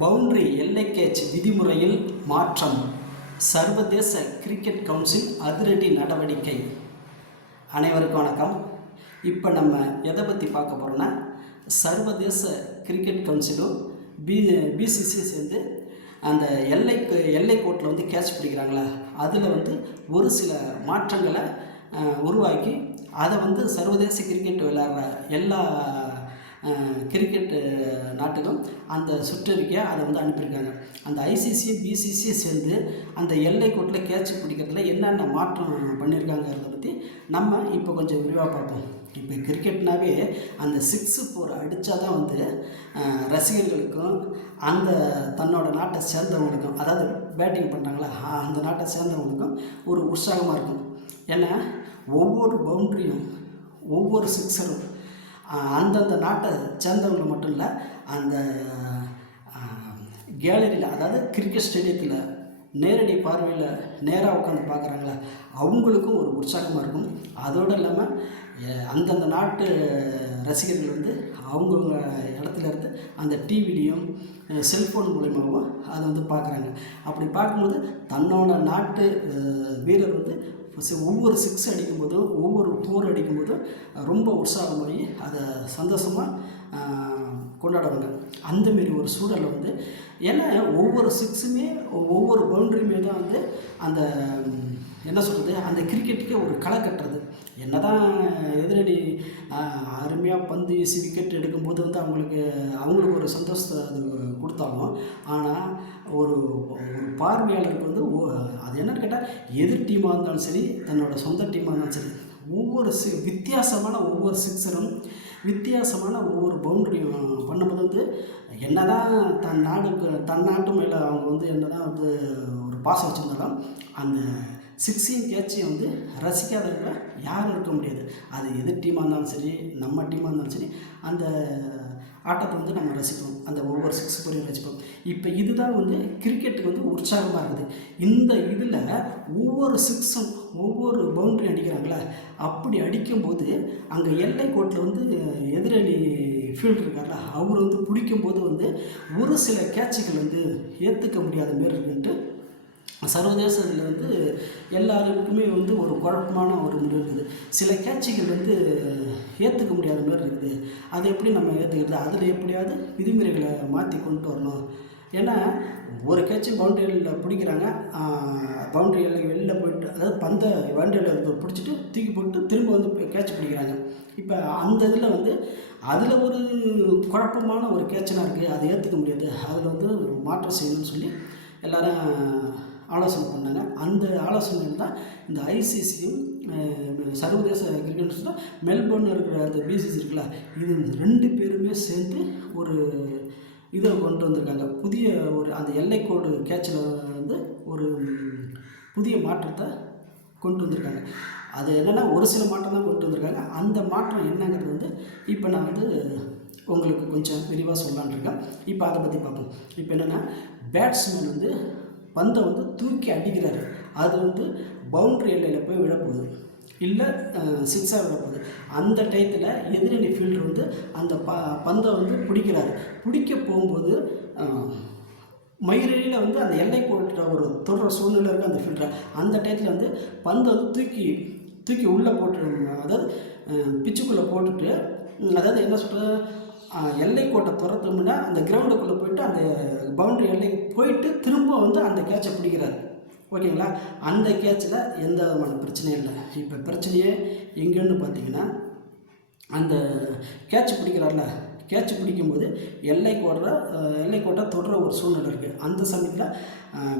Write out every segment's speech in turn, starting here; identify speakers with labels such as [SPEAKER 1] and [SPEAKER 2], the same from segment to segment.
[SPEAKER 1] Boundary எல்லை catch விதிமுறையில் மாற்றம். சர்வதேச கிரிக்கெட் கவுன்சில் அதிரடி நடவடிக்கை. அனைவருக்கும் வணக்கம். இப்போ நம்ம எதை பற்றி பார்க்க போகிறோன்னா சர்வதேச கிரிக்கெட் கவுன்சிலும் பி பிசிசி சேர்ந்து அந்த எல்லைக்கு எல்லை கோட்டில் வந்து கேட்ச் பிடிக்கிறாங்களா? அதில் வந்து ஒரு சில மாற்றங்களை உருவாக்கி அதை வந்து சர்வதேச கிரிக்கெட் விளையாடுற எல்லா கிரிக்கெட் நாட்டுக்கும் அந்த சுற்றறிக்கையை அதை வந்து அனுப்பியிருக்காங்க. அந்த ஐசிசி பிசிசி சேர்ந்து அந்த எல்லை கோட்டில் கேட்ச் பிடிக்கிறதுல என்னென்ன மாற்றம் பண்ணியிருக்காங்கிறத பற்றி நம்ம இப்போ கொஞ்சம் விரிவாக பார்ப்போம். இப்போ கிரிக்கெட்னாவே அந்த சிக்ஸு ஃபோர் அடித்தா தான் வந்து ரசிகர்களுக்கும் அந்த தன்னோட நாட்டை சேர்ந்தவங்களுக்கும் அதாவது பேட்டிங் பண்ணுறாங்களா அந்த நாட்டை சேர்ந்தவங்களுக்கும் ஒரு உற்சாகமாக இருக்கும். ஏன்னா ஒவ்வொரு பவுண்ட்ரியும் ஒவ்வொரு சிக்ஸரும் அந்தந்த நாட்டை சேர்ந்தவங்க மட்டும் இல்லை அந்த கேலரியில் அதாவது கிரிக்கெட் ஸ்டேடியத்தில் நேரடி பார்வையில் நேராக உட்காந்து பார்க்குறாங்களா அவங்களுக்கும் ஒரு உற்சாகமாக இருக்கும். அதோடு இல்லாமல் அந்தந்த நாட்டு ரசிகர்கள் வந்து அவங்கவுங்க இடத்துல இருந்து அந்த டிவிலையும் செல்ஃபோன் மூலிமாவும் அதை வந்து பார்க்குறாங்க. அப்படி பார்க்கும்போது தன்னோட நாட்டு வீரர் வந்து ஒவ்வொரு சிக்ஸ் அடிக்கும்போதும் ஒவ்வொரு ஃபோர் அடிக்கும்போதும் ரொம்ப உற்சாகமாகி அதை சந்தோஷமாக கொண்டாடுவாங்க. அந்தமாரி ஒரு சூழலை வந்து ஏன்னா ஒவ்வொரு சிக்ஸுமே ஒவ்வொரு பவுண்டரியுமே தான் வந்து அந்த என்ன சொல்கிறது அந்த கிரிக்கெட்டுக்கே ஒரு களை கட்டுறது. என்ன தான் எதிரடி அருமையாக பந்து வீசி விக்கெட் எடுக்கும்போது வந்து அவங்களுக்கு அவங்களுக்கு ஒரு சந்தோஷத்தை அது கொடுத்தாலும் ஆனால் ஒரு ஒரு பார்வையாளருக்கு வந்து ஓ- அது என்னன்னு கேட்டால் எதிர் டீமாக இருந்தாலும் சரி தன்னோட சொந்த டீமாக இருந்தாலும் சரி ஒவ்வொரு சி வித்தியாசமான ஒவ்வொரு சிக்ஸரும் வித்தியாசமான ஒவ்வொரு பவுண்டரியும் பண்ணும்போது வந்து என்ன தான் தன் நாடுக்கு தன் நாட்டு மேலே அவங்க வந்து என்ன தான் வந்து ஒரு பாசம் வச்சுருந்தாலும் அந்த சிக்ஸின் கேட்சையும் வந்து ரசிக்காதவங்க யாரும் இருக்க முடியாது. அது எதிர் டீமாக இருந்தாலும் சரி நம்ம டீமாக இருந்தாலும் சரி அந்த ஆட்டத்தை வந்து நம்ம ரசிப்போம். அந்த ஒவ்வொரு சிக்ஸ் பொறியும் ரசிப்போம். இப்போ இதுதான் வந்து கிரிக்கெட்டுக்கு வந்து உற்சாகமாக இருக்குது. இந்த இதில் ஒவ்வொரு சிக்ஸும் ஒவ்வொரு பவுண்டரி அடிக்கிறாங்களே அப்படி அடிக்கும்போது அங்கே எல்லை கோட்டில் வந்து எதிரணி ஃபீல்டு இருக்கார்ல அவர் வந்து பிடிக்கும்போது வந்து ஒரு சில கேட்சுகள் வந்து ஏற்றுக்க முடியாத மாரி இருக்குன்ட்டு சர்வதேசத்தில் வந்து எல்லாருக்குமே வந்து ஒரு குழப்பமான ஒரு முடிவு இருக்குது. சில கேட்சுகள் வந்து ஏற்றுக்க முடியாத மாதிரி இருக்குது. அதை எப்படி நம்ம ஏற்றுக்கிறது அதில் எப்படியாவது விதிமுறைகளை மாற்றி கொண்டு வரணும். ஏன்னா ஒரு கேட்சி பவுண்டரியில் பிடிக்கிறாங்க. பவுண்டரிகளில் வெளியில் போயிட்டு அதாவது பந்தை பவுண்டரியில் இருந்து பிடிச்சிட்டு தூக்கி போட்டு திரும்ப வந்து கேட்ச் பிடிக்கிறாங்க. இப்போ அந்த இதில் வந்து அதில் ஒரு குழப்பமான ஒரு கேட்சனாக இருக்குது அதை ஏற்றுக்க முடியாது. அதில் வந்து மாற்றம் செய்யணும்னு சொல்லி எல்லோரும் ஆலோசனை பண்ணாங்க. அந்த ஆலோசனையில் தான் இந்த ஐசிசியும் சர்வதேச கிரிக்கெட் தான் மெல்போர்னில் இருக்கிற அந்த பிசிசி இருக்குல்ல இது ரெண்டு பேருமே சேர்ந்து ஒரு இதை கொண்டு வந்திருக்காங்க. புதிய ஒரு அந்த எல்லைக்கோடு கேட்சில் வந்து ஒரு புதிய மாற்றத்தை கொண்டு வந்திருக்காங்க. அது என்னென்னா ஒரு சில மாற்றம் தான் கொண்டு வந்திருக்காங்க. அந்த மாற்றம் என்னங்கிறது வந்து இப்போ நான் வந்து உங்களுக்கு கொஞ்சம் விரிவாக சொல்லலான் இருக்கேன். இப்போ அதை பற்றி பார்ப்போம். இப்போ என்னென்னா பேட்ஸ்மேன் வந்து பந்தை வந்து தூக்கி அடிக்கிறாரு. அது வந்து பவுண்ட்ரி எல்லையில் போய் விழப்போகுது. இல்லை சிக்ஸாக விழப்போகுது. அந்த டயத்தில் எதிரணி ஃபீல்டர் வந்து அந்த ப பந்தை வந்து பிடிக்கிறாரு. பிடிக்க போகும்போது அஹ், வந்து அந்த எல்லை போட்டுற ஒரு தொடர சூழ்நிலை இருக்குது அந்த ஃபீல்டர் அந்த டயத்தில் வந்து பந்தை வந்து தூக்கி தூக்கி உள்ளே போட்டு அதாவது பிச்சுக்குள்ளே போட்டுட்டு அதாவது என்ன சொல்கிறது எல்லை கோட்டை துரத்தோம்னா அந்த கிரவுண்டுக்குள்ளே போயிட்டு அந்த பவுண்டரி எல்லைக்கு போயிட்டு திரும்ப வந்து அந்த கேட்சை பிடிக்கிறாரு. ஓகேங்களா? அந்த கேட்சில் எந்த விதமான பிரச்சனையும் இல்லை. இப்போ பிரச்சனையே எங்கேன்னு பார்த்தீங்கன்னா அந்த கேட்ச் பிடிக்கிறார்ல கேட்ச் பிடிக்கும்போது எல்லை கோடுற எல்லை கோட்டை தொடுற ஒரு சூழ்நிலை இருக்குது அந்த சமயத்தில்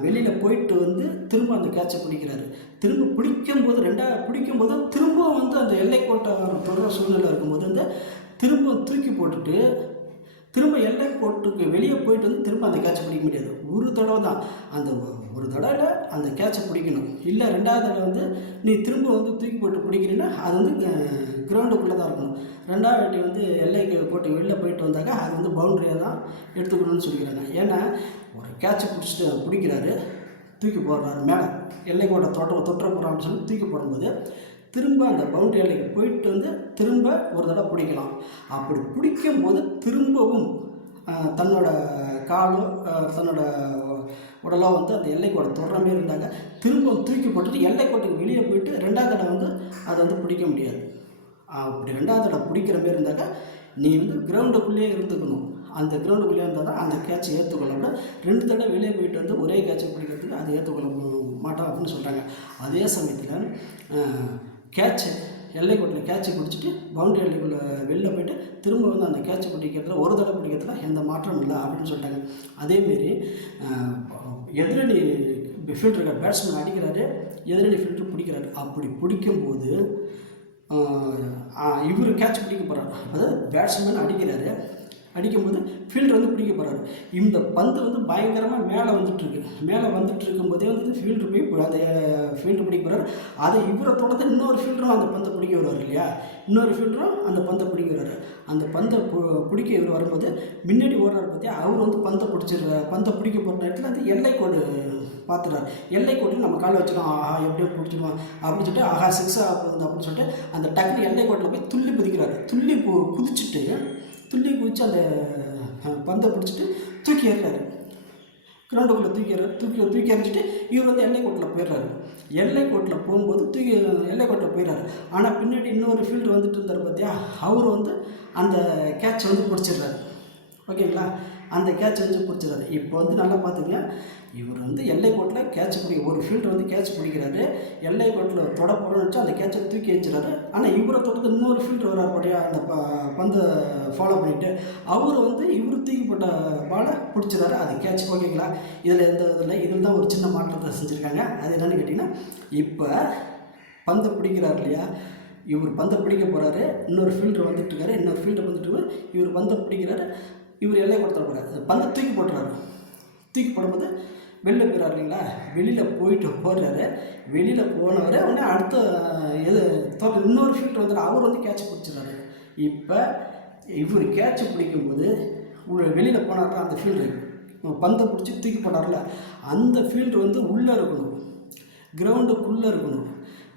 [SPEAKER 1] வெளியில் போயிட்டு வந்து திரும்ப அந்த கேட்சை பிடிக்கிறாரு. திரும்ப பிடிக்கும்போது ரெண்டாக பிடிக்கும்போது திரும்ப வந்து அந்த எல்லை கோட்டை தொடுற சூழ்நிலை இருக்கும்போது வந்து திரும்ப தூக்கி போட்டுட்டு திரும்ப எல்லை கோட்டுக்கு வெளியே போயிட்டு வந்து திரும்ப அந்த கேட்சை பிடிக்க முடியாது. ஒரு தடவை தான். அந்த ஒரு தடவை அந்த கேட்சை பிடிக்கணும். இல்லை ரெண்டாவது தடவை வந்து நீ திரும்ப வந்து தூக்கி போட்டு பிடிக்கிறீன்னா அது வந்து கிரவுண்டுக்குள்ளே தான் இருக்கணும். ரெண்டாவது வாட்டி வந்து எல்லை கோட்டுக்கு வெளியில் போயிட்டு வந்தாக்க அது வந்து பவுண்டரியாக தான் எடுத்துக்கணும்னு சொல்லிக்கிறாங்க. ஏன்னா ஒரு கேட்சை பிடிச்சிட்டு பிடிக்கிறாரு தூக்கி போடுறாரு மேலே. எல்லை கோட்டை தொட்ட தொற்ற போகிறான்னு சொல்லி தூக்கி போடும்போது திரும்ப அந்த பவுண்டரி எல்லைக்கு போயிட்டு வந்து திரும்ப ஒரு தடவை பிடிக்கலாம். அப்படி பிடிக்கும்போது திரும்பவும் தன்னோட காலோ தன்னோட உடலோ வந்து அந்த எல்லைக்கோட தொடர மாதிரி இருந்தாங்க. திரும்பவும் தூக்கி போட்டுட்டு எல்லைக்கோட்டுக்கு வெளியே போயிட்டு ரெண்டாவது தடவை வந்து அதை வந்து பிடிக்க முடியாது. அப்படி ரெண்டாவது தடவை பிடிக்கிற மாதிரி இருந்தாக்க நீ வந்து கிரவுண்டுக்குள்ளேயே இருந்துக்கணும். அந்த கிரவுண்டுக்குள்ளேயே இருந்தால் தான் அந்த கேட்சை ஏற்றுக்கொள்ள ரெண்டு தடவை வெளியே போயிட்டு வந்து ஒரே கேட்சை பிடிக்கிறதுக்கு அது ஏற்றுக்கொள்ள மாட்டோம் அப்படின்னு சொல்கிறாங்க அதே சமயத்தில் கேட்சு எல்லைக்கோட்டில் கேட்சை பிடிச்சிட்டு பவுண்டரி எல்லைக்குள்ளே வெளில போயிட்டு திரும்ப வந்து அந்த கேட்சை பிடிக்கிறதுல ஒரு தடவை பிடிக்கிறதுல எந்த மாற்றமும் இல்லை அப்படின்னு சொல்லிட்டாங்க. அதேமாரி எதிரணி ஃபீல்டர் பேட்ஸ்மேன் அடிக்கிறாரு எதிரணி ஃபீல்டர் பிடிக்கிறாரு. அப்படி பிடிக்கும்போது இவர் கேட்ச் பிடிக்க போகிறார் அதாவது பேட்ஸ்மேன் அடிக்கிறாரு. அடிக்கும்போது ஃபீல்டர் வந்து பிடிக்க போகிறாரு இந்த பந்து வந்து பயங்கரமாக மேலே வந்துட்டுருக்கு மேலே வந்துட்டு இருக்கும்போதே வந்து ஃபீல்டர் போய் அதை அந்த ஃபீல்டர் பிடிக்க போகிறாரு அதை இவரை தொடர்ந்து இன்னொரு ஃபீல்டரும் அந்த பந்தை பிடிக்க வருவார் இல்லையா? இன்னொரு ஃபீல்டரும் அந்த பந்தை பிடிக்க வருவார். அந்த பந்தை பு- பிடிக்க இவர் வரும்போது முன்னாடி ஓடுறாரு பார்த்தியா அவர் வந்து பந்தை பிடிச்சிடுறாரு. பந்தை பிடிக்க போகிற நேரத்தில் வந்து எல்லைக்கோடு பார்த்துறாரு எல்லைக்கோட்டில் நம்ம காலை வச்சுக்கலாம் ஆஹா எப்படியோ பிடிச்சிடுவோம் அப்படின்னு சொல்லிட்டு ஆஹா சிக்ஸ் ஆகுது அப்படின்னு சொல்லிட்டு அந்த டக்குனு எல்லைக்கோட்டில் போய் துள்ளி குதிக்கிறாரு. துள்ளி கு குதிச்சுட்டு துள்ளி குதிச்சு அந்த பந்தை பிடிச்சிட்டு தூக்கி ஏறுறாரு. கிரவுண்டுக்குள்ளே தூக்கி தூக்கி தூக்கி எறிஞ்சிட்டு இவர் வந்து எல்லைக்கோட்டில் போயிடுறாரு. எல்லைக்கோட்டில் போகும்போது தூக்கி எல்லைக்கோட்டில் போயிடுறாரு. ஆனால் பின்னாடி இன்னொரு ஃபீல்டு வந்துட்டு இருந்தார் பார்த்தியா அவர் வந்து அந்த கேட்சை வந்து பிடிச்சிடுறாரு. ஓகேங்களா? அந்த கேட்ச் வந்து பிடிச்சிடாரு இப்போ வந்து நல்லா பார்த்துங்க இவர் வந்து எல்லை கோட்டில் கேட்ச் பிடிக்க ஒரு ஃபீல்டர் வந்து கேட்ச் பிடிக்கிறாரு. எல்லை கோட்டில் தொட வச்சு அந்த கேட்சை தூக்கி வச்சுறாரு ஆனால் இவரை தொடர்ந்து இன்னொரு ஃபீல்டர் வரார் படியா அந்த ப பந்தை ஃபாலோ பண்ணிவிட்டு அவர் வந்து இவர் தூக்கி போட்ட பாலை பிடிச்சிறாரு அது கேட்ச் ஓகேங்களா இதில் எந்த இதில் இதில் தான் ஒரு சின்ன மாற்றத்தை செஞ்சுருக்காங்க. அது என்னென்னு கேட்டிங்கன்னா இப்போ பந்தை பிடிக்கிறார் இல்லையா? இவர் பந்தை பிடிக்க போகிறாரு இன்னொரு ஃபீல்டர் வந்துட்டுருக்காரு இன்னொரு ஃபீல்டர் வந்துட்டு இவர் பந்தை பிடிக்கிறாரு. இவர் எல்லை கொடுத்துட போகிறாரு பந்து தூக்கி போட்டுறாரு. தூக்கி போடும்போது வெளில போயிறாரு இல்லைங்களா? வெளியில் போயிட்டு போடுறாரு வெளியில் போனவர் உடனே அடுத்த எது தொ- இன்னொரு ஃபீல்டர் வந்துட்டு அவர் வந்து கேட்ச் பிடிச்சிடுறாரு. இப்போ இவர் கேட்ச் பிடிக்கும்போது வெளியில் போனார்ல அந்த ஃபீல்டு பந்தை பிடிச்சி தூக்கி போட்டார்ல அந்த ஃபீல்டு வந்து உள்ளே இருக்கணும். கிரவுண்டுக்குள்ளே இருக்கணும்.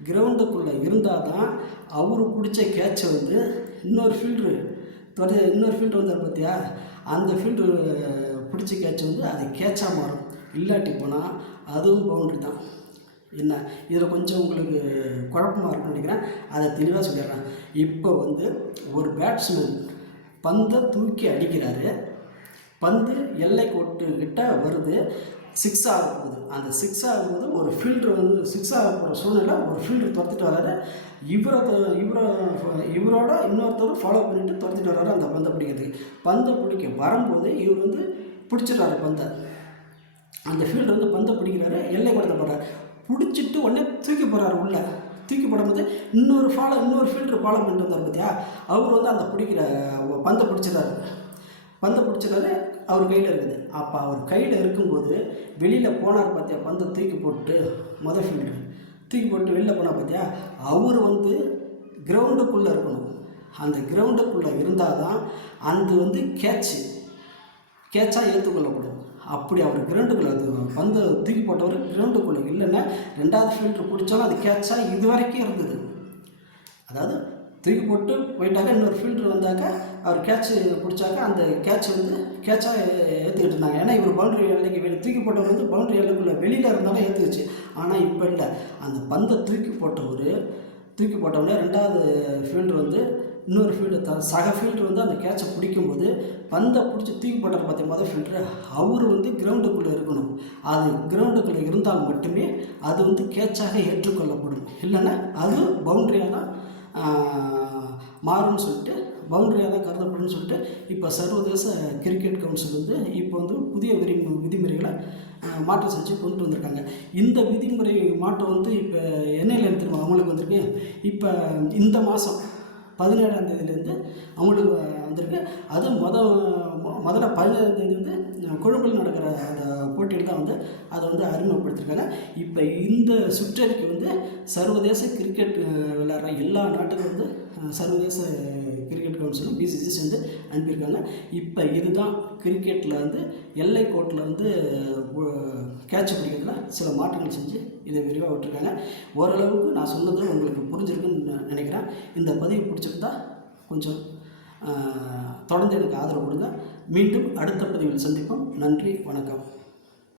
[SPEAKER 1] கிரவுண்டுக்குள்ளே இருந்தால் தான் அவர் பிடிச்ச கேட்சை வந்து இன்னொரு ஃபீல்டரு தொடர் இன்னொரு ஃபீல்டர் வந்தார் பார்த்தியா அந்த ஃபீல்டு பிடிச்ச கேட்ச் வந்து அது கேட்சாக மாறும். இல்லாட்டி போனால் அதுவும் பவுண்ட்ரி தான். என்ன? இதில் கொஞ்சம் உங்களுக்கு குழப்பமாக இருக்குன்னு நினைக்கிறேன். அதை தெளிவாக சொல்லிடுறேன். இப்போ வந்து ஒரு பேட்ஸ்மேன் பந்தை தூக்கி அடிக்கிறாரு. பந்து எல்லை கோட்டு கிட்ட வருது. சிக்ஸ் ஆகும்போது அந்த சிக்ஸ் ஆகும்போது ஒரு ஃபீல்டர் வந்து சிக்ஸ் ஆக போகிற சூழ்நிலை ஒரு ஃபீல்டர் துரத்திட்டு வராரு இவரை இவரோ இவரை இவரோட இன்னொருத்தர் ஃபாலோ பண்ணிட்டு துரத்திட்டு வராரு அந்த பந்தை பிடிக்கிறதுக்கு. பந்தை பிடிக்க வரும்போது இவர் வந்து பிடிச்சிடுறாரு பந்தை. அந்த ஃபீல்டர் வந்து பந்தை பிடிக்கிறாரு எல்லை படத்தை போடுறாரு பிடிச்சிட்டு உடனே தூக்கி போடுறாரு உள்ள. தூக்கி போடும்போது இன்னொரு ஃபாலோ இன்னொரு ஃபீல்டர் ஃபாலோ பண்ணிட்டு வந்தார் பார்த்தியா அவர் வந்து அந்த பிடிக்கிற பந்தை பிடிச்சிடுறாரு. பந்தை பிடிச்சிடாரு அவர் கையில் இருக்குது. அப்போ அவர் கையில் இருக்கும்போது வெளியில் போனார் பார்த்தியா பந்தை தூக்கி போட்டு மொதல் ஃபீல்டர் தூக்கி போட்டு வெளியில் போனார் பார்த்தியா அவர் வந்து கிரவுண்டுக்குள்ளே இருக்கணும். அந்த கிரவுண்டுக்குள்ளே இருந்தால் தான் அந்த வந்து கேட்ச்சு கேட்சாக ஏற்றுக்கொள்ளப்படும். அப்படி அவர் கிரவுண்டுக்குள்ளே அது பந்தை தூக்கி போட்டவர் கிரவுண்டுக்குள்ளே இல்லைன்னா ரெண்டாவது ஃபீல்டர் பிடிச்சாலும் அது கேட்சாக இது வரைக்கும் இருந்தது. அதாவது தூக்கி போட்டு போயிட்டாக்க இன்னொரு ஃபீல்டர் வந்தாக்க அவர் கேட்ச் பிடிச்சாக்க அந்த கேட்ச் வந்து கேட்சாக ஏற்றுக்கிட்டு இருந்தாங்க. ஏன்னா இவர் பவுண்டரி எல்லைக்கு வெளியே தூக்கி போட்டவர் வந்து பவுண்டரி எல்லைக்குள்ளே வெளியில் இருந்தாலும் ஏற்றுக்குச்சு ஆனால் இப்போ இல்லை. அந்த பந்தை தூக்கி போட்டவர் தூக்கி போட்டவுடனே ரெண்டாவது ஃபீல்டு வந்து இன்னொரு ஃபீல்டு த சக ஃபீல்டர் வந்து அந்த கேட்சை பிடிக்கும்போது பந்தை பிடிச்சி தூக்கி போட்டார் பார்த்தீங்கன்னா மொதல் ஃபீல்டர் அவர் வந்து கிரவுண்டுக்குள்ளே இருக்கணும். அது கிரவுண்டுக்குள்ளே இருந்தால் மட்டுமே அது வந்து கேட்சாக ஏற்றுக்கொள்ளப்படும். இல்லைன்னா அது பவுண்டரியாக தான் மாறும்னு சொல்லிட்டு பவுண்டரியாக தான் கருதப்படும்னு சொல்லிட்டு இப்போ சர்வதேச கிரிக்கெட் கவுன்சில் வந்து இப்போ வந்து புதிய விதி விதிமுறைகளை மாற்றம் செஞ்சு கொண்டு வந்திருக்காங்க. இந்த விதிமுறை மாற்றம் வந்து இப்போ என்னையில் திரும்ப அவங்களுக்கு வந்திருக்கு. இப்போ இந்த மாதம் பதினேழாம் தேதியிலேருந்து அவங்களுக்கு வந்திருக்கு. அது முத முதல்ல பதினேழாம் தேதி வந்து கொழும்பில் நடக்கிற அந்த போட்டியில் தான் வந்து அதை வந்து அறிமுகப்படுத்தியிருக்காங்க இப்போ இந்த சுற்றறிக்கை வந்து சர்வதேச கிரிக்கெட் விளையாடுற எல்லா நாட்டுக்கும் வந்து சர்வதேச கிரிக்கெட் கவுன்சிலும் பிசிசி சேர்ந்து அனுப்பியிருக்காங்க. இப்போ இதுதான் கிரிக்கெட்டில் வந்து எல்லை கோட்டில் வந்து கேட்ச் பிடிக்கிறதுல சில மாற்றங்கள் செஞ்சு இதை விரிவாக விட்டுருக்காங்க. ஓரளவுக்கு நான் சொன்னது உங்களுக்கு புரிஞ்சிருக்குன்னு நான் நினைக்கிறேன். இந்த பதிவு பிடிச்சிருந்தா கொஞ்சம் தொடர்ந்து எனக்கு ஆதரவு கொடுங்க. மீண்டும் அடுத்த பதிவில் சந்திப்போம். நன்றி வணக்கம்.